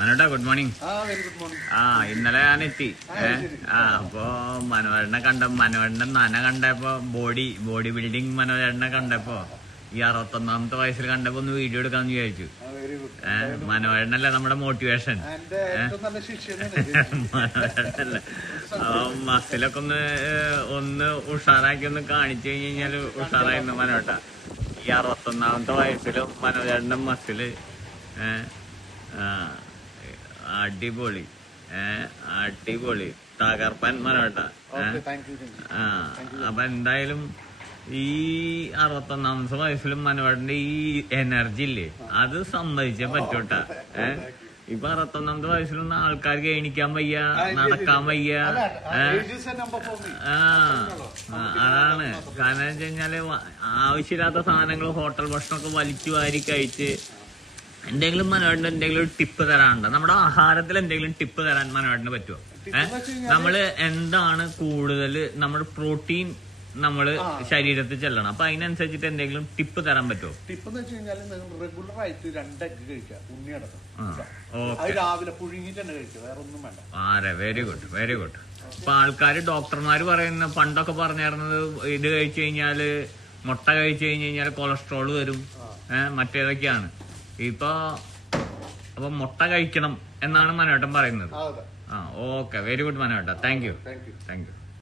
മനോട്ടാ good morning. Very good morning. ഇന്നലെ ഞാൻ എത്തി. അപ്പൊ മനോഹരന്റെ നന കണ്ടപ്പോ ബോഡി ബിൽഡിംഗ് മനോഹരനെ കണ്ടപ്പോ ഈ 61ാമത്തെ വയസ്സിൽ കണ്ടപ്പോ ഒന്ന് വീഡിയോ എടുക്കാന്ന് വിചാരിച്ചു. മനോഹരനല്ലേ നമ്മുടെ മോട്ടിവേഷൻ. മനോഹരനല്ലേ മസിലൊക്കെ ഒന്ന് ഉഷാറാക്കി ഒന്ന് കാണിച്ചു കഴിഞ്ഞാല് ഉഷാറായിരുന്നു മനോട്ട. ഈ 61ാമത്തെ വയസ്സിലും മനോഹരന്റെ മസില് അടിപൊളി അടിപൊളി തകർപ്പൻ മനോട്ട. അപ്പൊ എന്തായാലും ഈ 61ാമത്തെ വയസ്സിലും മനോഹരന്റെ ഈ എനർജി ഇല്ലേ അത് സമ്മതിച്ചേ പറ്റൂട്ടാ. ഇപ്പൊ 61ാമത്തെ വയസ്സിലൊന്നും ആൾക്കാർക്ക് എണീക്കാൻ വയ്യ, നടക്കാൻ വയ്യ. അതാണ് കാരണം വെച്ച് കഴിഞ്ഞാല് ആവശ്യമില്ലാത്ത സാധനങ്ങൾ ഹോട്ടൽ ഭക്ഷണമൊക്കെ വലിച്ചു വാരി കഴിച്ച് എന്തെങ്കിലും മനോഹരന് എന്തെങ്കിലും ഒരു ടിപ്പ് തരാനുണ്ടോ? നമ്മുടെ ആഹാരത്തിൽ എന്തെങ്കിലും ടിപ്പ് തരാൻ മനോഹരന് പറ്റുമോ? നമ്മള് എന്താണ് കൂടുതൽ നമ്മുടെ പ്രോട്ടീൻ നമ്മള് ശരീരത്തിൽ ചെല്ലണം. അപ്പൊ അതിനനുസരിച്ചിട്ട് എന്തെങ്കിലും ടിപ്പ് തരാൻ പറ്റുമോ? ടിപ്പ് എന്ന് വെച്ച് കഴിഞ്ഞാൽ റെഗുലർ ആയിട്ട് 2 എഗ്ഗ് കഴിക്കാം. ഉണ്ണിയടക്കം രാവിലെ പുഴുങ്ങിട്ട് തന്നെ കഴിക്കുക, വേറെ ഒന്നും വേണ്ട. Very good very good. ഇപ്പൊ ആൾക്കാര് ഡോക്ടർമാര് പറയുന്ന പണ്ടൊക്കെ പറഞ്ഞിരുന്നത് ഇത് കഴിച്ചു കഴിഞ്ഞാല് മുട്ട കഴിച്ചു കഴിഞ്ഞാൽ കൊളസ്ട്രോൾ വരും, മറ്റേതൊക്കെയാണ്. അപ്പൊ മുട്ട കഴിക്കണം എന്നാണ് മനോട്ടൻ പറയുന്നത്. ഓക്കെ വെരി ഗുഡ് മനോട്ട. Thank U.